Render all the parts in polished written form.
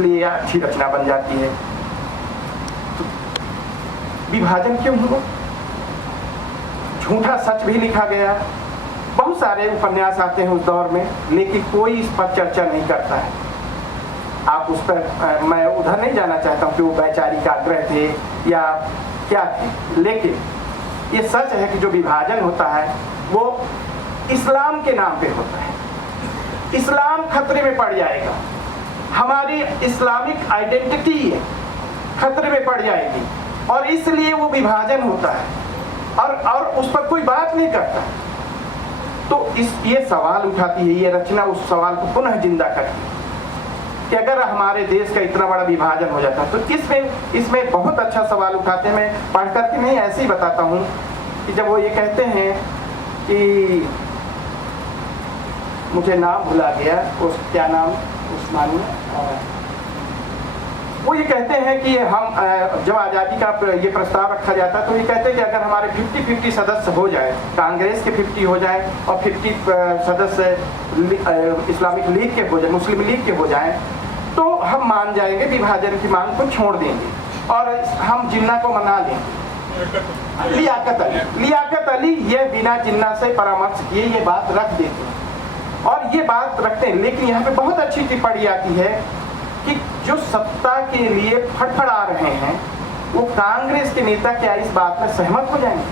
इसलिए अच्छी रचना बन जाती है। तो विभाजन क्यों हुआ? झूठा सच भी लिखा गया, बहुत सारे उपन्यास आते हैं उस दौर में, लेकिन कोई इस पर चर्चा नहीं करता है। आप उस पर मैं उधर नहीं जाना चाहता हूँ कि वो वैचारिक आग्रह थे या क्या थे, लेकिन ये सच है कि जो विभाजन होता है वो इस्लाम के नाम पे होता है। इस्लाम खतरे में पड़ जाएगा, हमारी इस्लामिक आइडेंटिटी खतरे में पड़ जाएगी, और इसलिए वो विभाजन होता है और उस पर कोई बात नहीं करता। तो ये सवाल उठाती है, ये रचना उस सवाल को पुनः जिंदा करती है कि अगर हमारे देश का इतना बड़ा विभाजन हो जाता है तो इसमें बहुत अच्छा सवाल उठाते हैं। मैं पढ़ करके नहीं ऐसे ही बताता हूँ कि जब वो ये कहते हैं कि मुझे नाम भुला गया, उस क्या नाम उस्मानी, वो ये कहते हैं कि हम जब आज़ादी का ये प्रस्ताव रखा जाता है तो ये कहते हैं कि अगर हमारे 50-50 सदस्य हो जाए, कांग्रेस के 50 हो जाए और 50 सदस्य इस्लामिक लीग के हो जाए, मुस्लिम लीग के हो जाए, तो हम मान जाएंगे, विभाजन की मांग को छोड़ देंगे और हम जिन्ना को मना लेंगे। लियाकत अली ये बिना जिन्ना से परामर्श किए ये बात रख देते हैं और ये बात रखते हैं। लेकिन यहाँ पे बहुत अच्छी टिप्पणी आती है कि जो सत्ता के लिए फड़फड़ा रहे हैं वो कांग्रेस के नेता क्या इस बात में सहमत हो जाएंगे?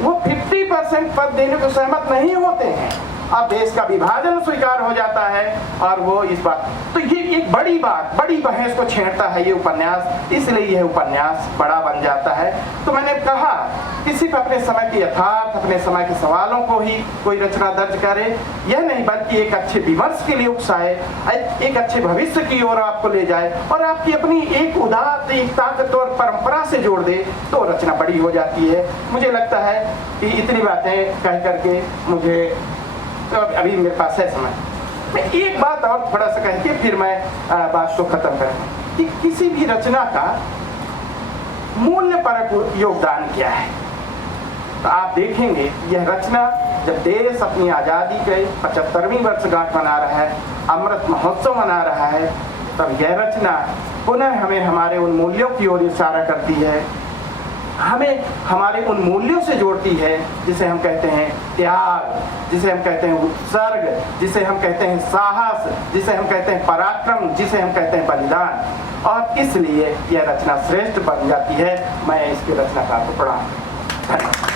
वो 50% पद देने को सहमत नहीं होते हैं। अब देश का विभाजन स्वीकार हो जाता है और वो इस बात, तो ये एक बड़ी बात, बड़ी बहस को छेड़ता है ये उपन्यास, इसलिए यह उपन्यास बड़ा बन जाता है। तो मैंने कहा कि सिर्फ अपने समय के यथार्थ, अपने समय के सवालों को ही कोई रचना दर्ज करे, यह नहीं बल्कि एक अच्छे विमर्श के लिए उकसाए, एक अच्छे भविष्य की ओर आपको ले जाए और आपकी अपनी एक उदात्त, एक ताकतवर परंपरा से जोड़ दे, तो रचना बड़ी हो जाती है। मुझे लगता है कि इतनी बातें कह करके मुझे, तो अभी मेरे पास है समय, मैं एक बात और थोड़ा सा कह के फिर मैं बात को खत्म करूँ कि किसी भी रचना का मूल्य परक योगदान क्या है। तो आप देखेंगे यह रचना जब देश अपनी आज़ादी के 75वीं वर्षगांठ मना रहा है, अमृत महोत्सव मना रहा है, तब यह रचना पुनः हमें हमारे उन मूल्यों की ओर इशारा करती है, हमें हमारे उन मूल्यों से जोड़ती है जिसे हम कहते हैं त्याग, जिसे हम कहते हैं उत्सर्ग, जिसे हम कहते हैं साहस, जिसे हम कहते हैं पराक्रम, जिसे हम कहते हैं बलिदान। और इसलिए यह रचना श्रेष्ठ बन जाती है। मैं इसकी रचनाकार को पढ़ा। धन्यवाद।